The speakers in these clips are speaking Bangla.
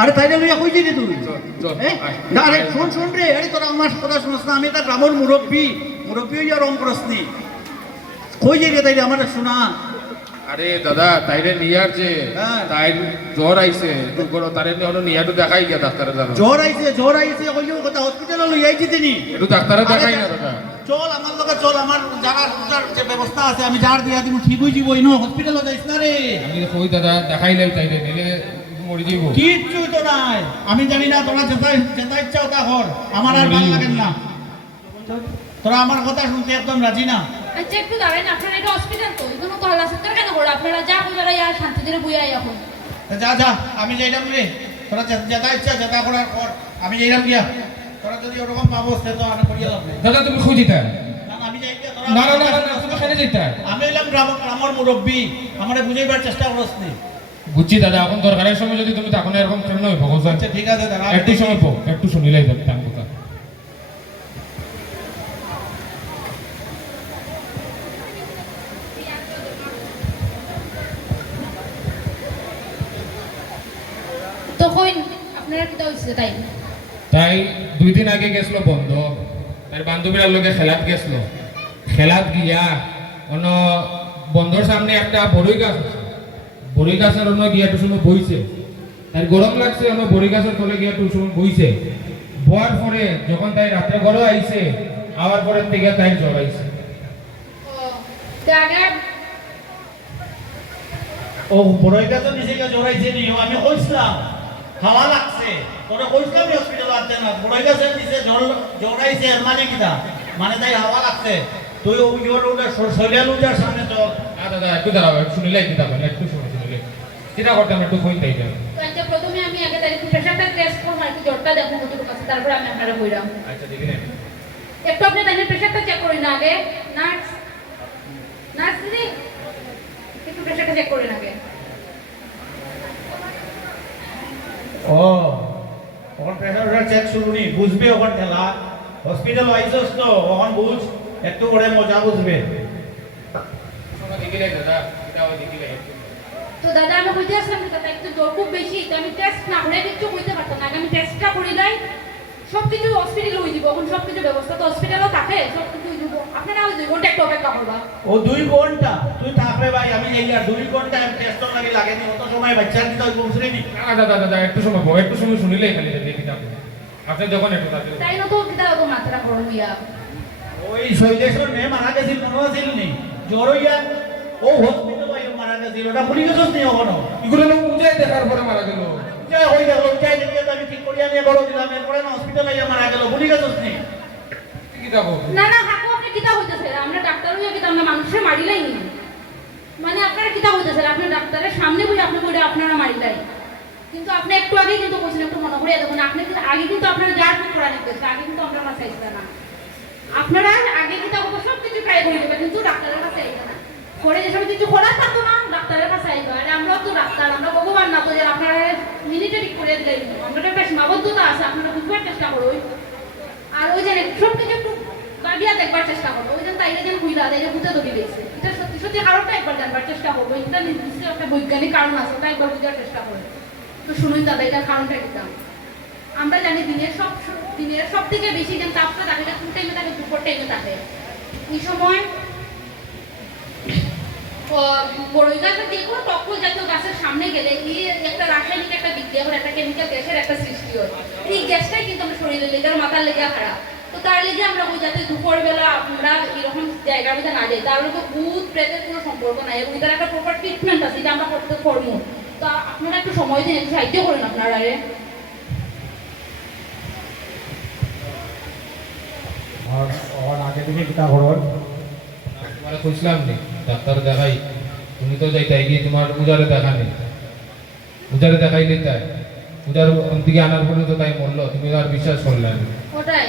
আরে তাইলে লইয়া কই যাবি তুই আরে শোন শোন রে আরে তোরা আমার কথা শুনস না আমি একটা গ্রামের মুরব্বী মুরব্বী হইয়া রং করসনি কই যাবি তাইলে আমার শোনা? আরে দাদা তাইরে নিয়ার যে হ্যাঁ। তাই জ্বর আইছে দুর্গর তারে হলো নিয়াটো দেখাই গিয়া ডাক্তারে জানো জ্বর আইছে জ্বর আইছে কইলেও কথা হসপিটালে লই আইছি তিনি। একটু ডাক্তারে দেখাই না দাদা। চল আমার লগে চল আমার যারা যার যে ব্যবস্থা আছে আমি যার দিয়া দিব ঠিক হই যাব ইনো হসপিটালে যাইছ না রে। আমি কই দাদা দেখাই লাই তাইরে নিলে কিচ্ছু তো নাই। আমি জানি না তোরা যেটা যেটা ইচ্ছা ওটা কর। আমার আর ভালো লাগে না। তোরা আমার কথা শুনতে একদম রাজি না। আচ্ছা একটু দাঁড়ান আপনারা এটা হসপিটাল তো। এগুলো তো হল্লা সত্তর কেন করে আপনারা যা বুঝারা শান্তি ধরে বুঝাই এখন। যা যা। আমি যাইলাম রে। তোরা যেটা ইচ্ছা যেটা করার কর। আমি যাইলাম গিয়া। তোরা যদি ওরকম পাবো সে তো আমি করিয়া লাভ নেই। দাদা তুমি খুঁজিতা না, আমি যাই গিয়া, তোরা না না আমার না কথা না শুন। তুমি কেন যেতা? আমি এলাম গ্রাম গ্রামের মুরব্বী। আমার বুঝাইবার চেষ্টা করস নি। বুঝছি দাদা এখন দরকারের সময় যদি তুমি তখন এরকম কেন হইব ভগবান আচ্ছা ঠিক আছে দাঁড়া একটু সময় পো একটু শুনিলাই তার কথা তখন আপনারা তাই? তাই দুই দিন আগে গেছিল বন্ধ। তার বান্ধবীরা লোকে খেলাত গেছিল। খেলাত গিয়া অন্য বন্ধর সামনে একটা বড়ই গাছ বড়ই গাছের অন্য গিয়া একটু সময় বইছে। তার গরম লাগছে অন্য বড়ই গাছের তলে গিয়া একটু সময় বইছে। বয়ার পরে যখন তাই রাত্রে ঘরে আইছে আবার পরের থেকে তাই জ্বর আইছে ও তো নিচে গিয়ে জড়াইছে নি ও আমি কইছিলাম হাওয়া লাগছে। তোরা কইছিলাম নি হসপিটাল আসতে না বড়ই গাছের নিচে জল জড়াইছে এর মানে কিটা মানে তাই হাওয়া লাগছে। তুই ও ইয়োর ওটা শৈলাল উজার সামনে তো না দাদা একটু দাঁড়াও একটু শুনিলাই কিতা বলে একটু শুনিলে কিতা করতাম একটু কই তাই যাবে। আচ্ছা প্রথমে আমি আগে তার একটু প্রেশারটা টেস্ট করব একটু জ্বরটা দেখব কতটুকু আছে তারপরে আমি আপনারা বইলাম আচ্ছা দেখি না একটু আপনি চেক করেন না আগে। নার্স নার্স দিদি একটু প্রেশারটা চেক করেন আগে। ও ওখান প্রেশার চেক শুরু নি বুঝবে ওখান ঠেলা হসপিটাল আইসস তো ওখান বুঝ একটু করে মজা বুঝবে। দেখি দাদা দেখি তো দাদা আমি কইতে আসলাম যে দাদা একটু জ্বর খুব বেশি তো আমি টেস্ট না করে কিচ্ছু কইতে পারতাম না। আমি টেস্টটা করিলাই সব কিছু হসপিটালে হয়ে যাব। এখন সব কিছু ব্যবস্থা তো হসপিটালও থাকে সব কিছু হয়ে যাব। আপনারা ওই দুই ঘণ্টা একটু অপেক্ষা করবা। ও দুই ঘণ্টা? তুই থাকবে ভাই আমি এই আর দুই ঘণ্টা আমি টেস্ট লাগে লাগে নি অত সময় বাচ্চা কি তো পৌঁছরে নি? না দাদা দাদা একটু সময় বউ একটু সময় শুনিলে খালি দেখি তা আপনি যখন একটু তাড়াতাড়ি তাই না তো কিতা তো মাত্রা গরম হইয়া। ওই শৈলেশ্বর মেয়ে মারা গেছিল মনে আছিল নি? জ্বর হইয়া ও হসপিটাল মারা গেছিল ওটা ভুলি গেছিস নি ওখানো এগুলো লোক উজাই দেখার পরে মারা গেল। জয় হয়ে গেল জয় দেখি আমি ঠিক করিয়া নিয়ে বড় দিলাম এরপরে না হসপিটাল আইয়া মারা গেল ভুলি গেছিস নি কি যাব না না হাকু আপনি কিতা হইতেছে। আমরা ডাক্তার হইয়া কিতা আমরা মানুষের মারিলাই নি। মানে আপনারা কিতা হইতেছে আপনি ডাক্তারের সামনে বই আপনি বলে আপনারা মারিলাই কিন্তু আপনি একটু আগেই কিন্তু বলছেন একটু মনে করিয়া দেখুন আপনি কিন্তু আগে কিন্তু আপনারা যার করা নিতেছে আগে কিন্তু আমরা কাছে না। আপনারা আগে হব সব কিছু ট্রাই করে দেবে কিন্তু ডাক্তারের কাছে না। পরে যেসব কিছু করার থাকতো না, ডাক্তারের কাছে আইবে। আর আমরাও তো ডাক্তার, আমরা ভগবান না তো যে আপনারা মিনিটে করে দিলেন। আমাদের একটা সীমাবদ্ধতা আছে, আপনারা বুঝবার চেষ্টা করুন আর ওই যে সব কিছু একটু বাগিয়া দেখবার চেষ্টা করব ওই যে তাইলে যেন হুইলা তাই যে ভূতে দবি দিয়েছে। এটা সত্যি সত্যি কারণটা একবার জানবার চেষ্টা করব এটা নির্দিষ্ট একটা বৈজ্ঞানিক কারণ আছে, ওটা একবার বুঝার চেষ্টা করব তো শুনুন দাদা, এটার কারণটা দিতাম আমরা জানি দিনের সব দিনের সব থেকে বেশি যে চাপটা থাকে কোন টাইমে থাকে, দুপুর টাইমে থাকে। এই সময় গাছের যে কোনো টকল জাতীয় গাছের সামনে গেলে এই একটা রাসায়নিক একটা বিক্রিয়া করে একটা কেমিক্যাল গ্যাসের একটা সৃষ্টি হয়। এই গ্যাসটাই কিন্তু আমরা শরীরে লেগে আর মাথার লেগে খারাপ। তো তার লেগে আমরা ওই যাতে দুপুরবেলা আমরা এরকম জায়গার মধ্যে না যাই তাহলে তো ভূত প্রেতের কোনো সম্পর্ক নাই এবং এটার একটা প্রপার ট্রিটমেন্ট আছে এটা আমরা করতে করব। তো আপনারা একটু সময় দিন একটু সাহায্য করেন আপনারা রে আর আগে থেকে কিতা করর তোমার খুঁজলাম নি ডাক্তার দেখাই। তুমি তো যাই তাই গিয়ে তোমার উজারে দেখা নেই। উজারে দেখাইলে তাই। উজার দিকে আনার পরে তো তাই মরলো তুমি আর বিশ্বাস করলে না। ওটাই।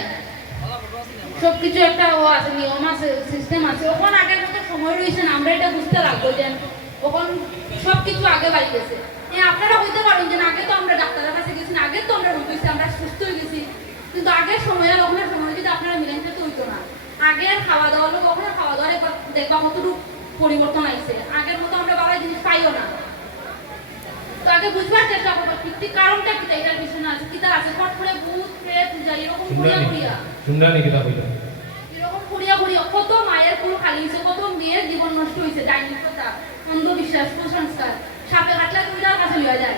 সবকিছু একটা ও আছে, নিয়ম আছে সিস্টেম আছে। ওখানে আগের মতো সময় রয়েছে না, আমরা এটা বুঝতে লাগবো যে ওখান সবকিছু আগে বাড়ি আপনারা হইতে পারেন যে আগে তো আমরা ডাক্তারের কাছে গেছি আগে তো আমরা রোগ হয়েছি আমরা সুস্থ হয়ে গেছি। কিন্তু আগের সময় আর ওখানে সময় যদি আপনারা মিলেন তো হইতো না। আগের খাওয়া দাওয়া লোক ওখানে খাওয়া একবার দেখবা কতটুকু পরিবর্তন আইছে। আগের মতো আমরা বাবা জিনিস পাইও না। তো আগে বুঝবার চেষ্টা করব ঠিক কারণটা কি তাই ফুরিয়া শুনরানি ফুরিয়া শুনরানি কিতা কইল? এরকম ফুরিয়া ফুরিয়া কত মায়ের পুরো খালি হয়েছে কত মেয়ের জীবন নষ্ট হয়েছে কথা অন্ধবিশ্বাস কুসংস্কার সাপে কাটলে দুইটার কাছে লইয়া যায়।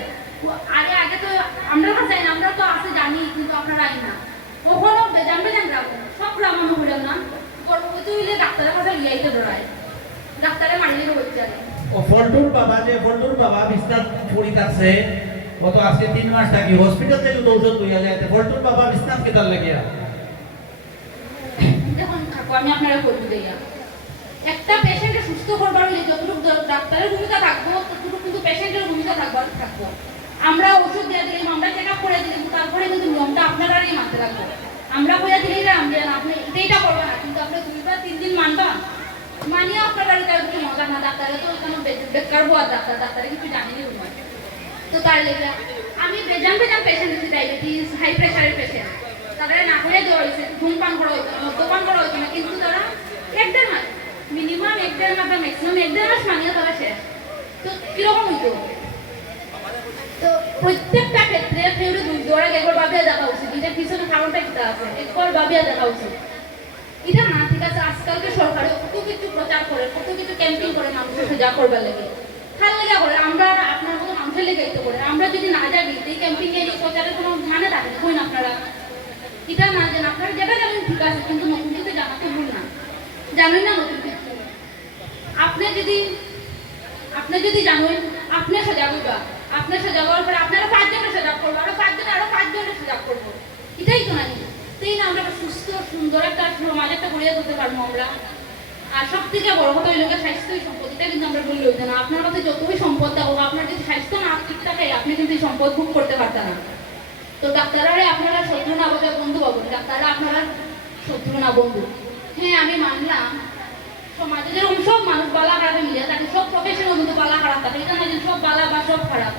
আগে আগে তো আমরা কাছে না আমরা তো আছে জানি কিন্তু আপনারা আইন। না ওখানেও বেজান বেজান রাখুন সব গ্রাম আমি হইলাম না গর্ভবতী হইলে ডাক্তারের কাছে লইয়া আইতে ডরায় ডাক্তারে মারিলে হচ্ছে ফল্টুর বাবা যে ফল্টুর বাবা বিস্তার পড়িত আছে গত আজকে তিন মাস থাকি হসপিটাল থেকে তো ঔষধ লইয়া যায় ফল্টুর বাবা বিস্তার কেতার লাগিয়া? দেখুন থাকো আমি আপনারা করব দেয়া একটা পেশেন্টকে সুস্থ করবার হলে যতটুকু ডাক্তারের ভূমিকা থাকব ততটুকু কিন্তু পেশেন্টের ভূমিকা থাকব থাকব। আমরা ওষুধ দিয়ে দিলাম আমরা চেক আপ করে দিলাম তারপরে কিন্তু নিয়মটা আপনারাই মানতে রাখব। আমরা কইয়া দিলেই না যে আপনি এইটা করবে না কিন্তু আপনি দুইবার তিন দিন মানবা মানিয়ে আপনারা এটা একটু মজা না ডাক্তারে তো বে- বেকার হওয়ার ডাক্তার, ডাক্তারে কিছু জানিনি তোমার তো তার লেগে আমি বেজান বেজান পেশেন্ট দিচ্ছি ডায়াবেটিস হাই প্রেশারের পেশেন্ট তাদের না করে দেওয়া হয়েছে ধূমপান করা না মদ্যপান করা হতো না, কিন্তু তারা এক দেড় মাস মিনিমাম এক দেড় মাস বা ম্যাক্সিমাম এক দেড় মাস মানিয়ে তারা শেষ। তো কীরকম হইতো? তো প্রত্যেকটা ক্ষেত্রে ফেউরে দুই দৌড়া একবার ভাবিয়া দেখা উচিত এটার পিছনে কারণটা কিটা আছে, একবার ভাবিয়া দেখা উচিত। এটা না, ঠিক আছে, আজকালকে সরকারে কত কিছু প্রচার করে কত কিছু ক্যাম্পিং করে মানুষের সজাগ করবার লাগে। তার লেগে করে, আমরা আপনার মতো মানুষের লেগে তো করে। আমরা যদি না জানি এই ক্যাম্পিং এর এই প্রচারের কোনো মানে থাকে না না আপনারা। এটা না জানেন আপনারা যেটা জানেন ঠিক আছে, কিন্তু নতুন কিছু জানাতে ভুল না। জানেন না নতুন কিছু? আপনি যদি আপনি যদি জানেন, আপনি সজাগ হইবা আপনি সজাগ হওয়ার পরে আপনারা পাঁচজনের সজাগ করব, আরও পাঁচজন, আরও পাঁচজনের সজাগ করব। এটাই তো নাকি তাই না, আমরা সুস্থ, সুন্দর একটা সমাজ একটা গড়িয়ে তুলতে পারব আমরা। আর সব থেকে বড় কথা হইল গিয়ে স্বাস্থ্যই সম্পদ এটা কিন্তু আমরা বললে হইতে না। আপনার কাছে যতই সম্পদ থাকুক আপনার যদি স্বাস্থ্য না ঠিক থাকে, আপনি কিন্তু এই সম্পদ ভোগ করতে পারতেন না। তো ডাক্তাররা আপনারা শত্রু না বলে বন্ধু পাবেন ডাক্তাররা আপনারা শত্রু না বন্ধু। হ্যাঁ আমি মানলাম সমাজে যেরকম সব মানুষ বালা খারাপে মিলে থাকে সব প্রফেশনের মধ্যে বালা খারাপ থাকে এটা না যে সব বালা বা সব খারাপ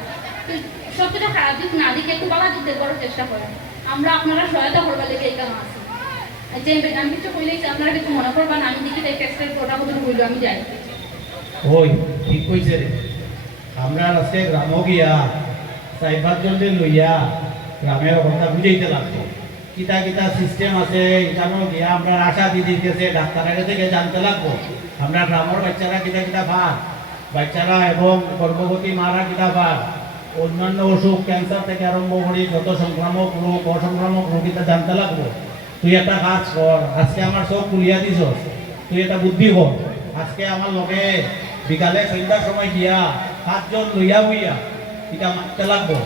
তো সবকিছু খারাপ দিক না দিকে, একটু বালা দিক দেখবার চেষ্টা করেন। আমরা আপনারা সহায়তা করবার লেগে এখানে আছি। যে আমি কিছু কইলেই আপনারা কিছু মনে করবেন আমি দেখি তাই টেক্সটের ওটা কত বলল আমি যাই। ওই, ঠিক কইছে রে। আমরা আজকে গ্রামও গিয়া সাইবার জলদি লইয়া গ্রামের অবস্থা বুঝাইতে লাগবো। কিতা কিতা সিস্টেম আছে, এখানেও গিয়া আমরা আশা দিদির কাছে ডাক্তারের থেকে জানতে লাগবো। আমরা গ্রামের বাচ্চারা কিতা কিতা ভাগ বাচ্চারা এবং গর্ভবতী মারা কিতা ভাগ অন্যান্য অসুখ ক্যান্সার থেকে আরম্ভ করে যত সংক্রামক রোগ অসংক্রামক রোগ এটা জানতে লাগবো। তুই একটা কাজ কর আজকে আমার সব কুলিয়া দিছ তুই এটা বুদ্ধি কর। আজকে আমার লগে বিকালে সন্ধ্যার সময় গিয়া সাতজন লইয়া হইয়া এটা মানতে লাগবো।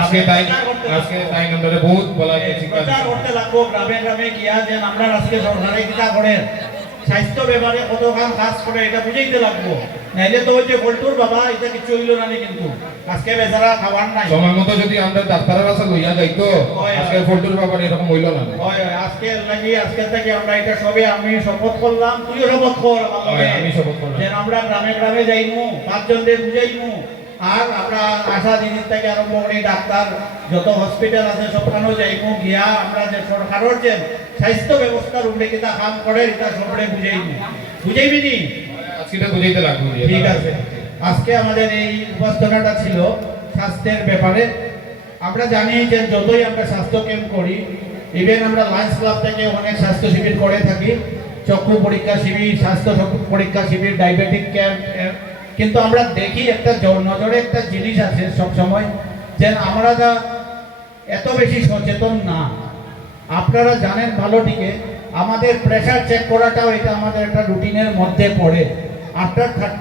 আজকে তাই করতে আজকে লাগবো। তাই নম্বরে বহুত বলা গেছে প্রচার করতে লাগবো। গ্রামে গ্রামে গিয়া যে আমরা আজকে সরকারে করে স্বাস্থ্য ব্যাপারে কত কাম কাজ করে এটা বুঝাইতে লাগবো। নাইলে তো ওই যে ফল্টুর বাবা এটা কিছু হইল না কিন্তু। আজকে বেচারা খাবার নাই। সময় মতো যদি আমরা ডাক্তারের কাছে লইয়া যাইতো আজকে। ফল্টুর এরকম হইল না হয় আজকে লাগি আজকে থেকে আমরা এটা সবে আমি শপথ করলাম। তুইও শপথ কর আমার লগে। আমি শপথ করলাম। যে আমরা গ্রামে গ্রামে যাইমু পাঁচজনদের বুঝাইমু। আর আমরা আশা দিদির থেকে আরম্ভ করে ডাক্তার যত হসপিটাল আছে সবখানেও যাইমু। গিয়া আমরা যে সরকারের যে স্বাস্থ্য ব্যবস্থার উপরে কিতা কাম করে এটা সবরে বুঝাইমু। বুঝাইবি নি? এটা বুঝাইতে লাগবে ঠিক আছে। আজকে আমাদের এই উপস্থাপনাটা ছিল স্বাস্থ্যের ব্যাপারে। আমরা জানি যে যতই আমরা স্বাস্থ্য ক্যাম্প করি ইভেন আমরা লায়ন্স ক্লাব থেকে অনেক স্বাস্থ্য শিবির করে থাকি, চক্ষু পরীক্ষা শিবির, স্বাস্থ্য পরীক্ষা শিবির, ডায়াবেটিক ক্যাম্প কিন্তু আমরা দেখি একটা নজরে একটা জিনিস আছে সব সময় যে আমরা যা এত বেশি সচেতন না। আপনারা জানেন ভালো ঠিকই আমাদের প্রেশার চেক করাটাও এটা আমাদের একটা রুটিনের মধ্যে পড়ে। after 30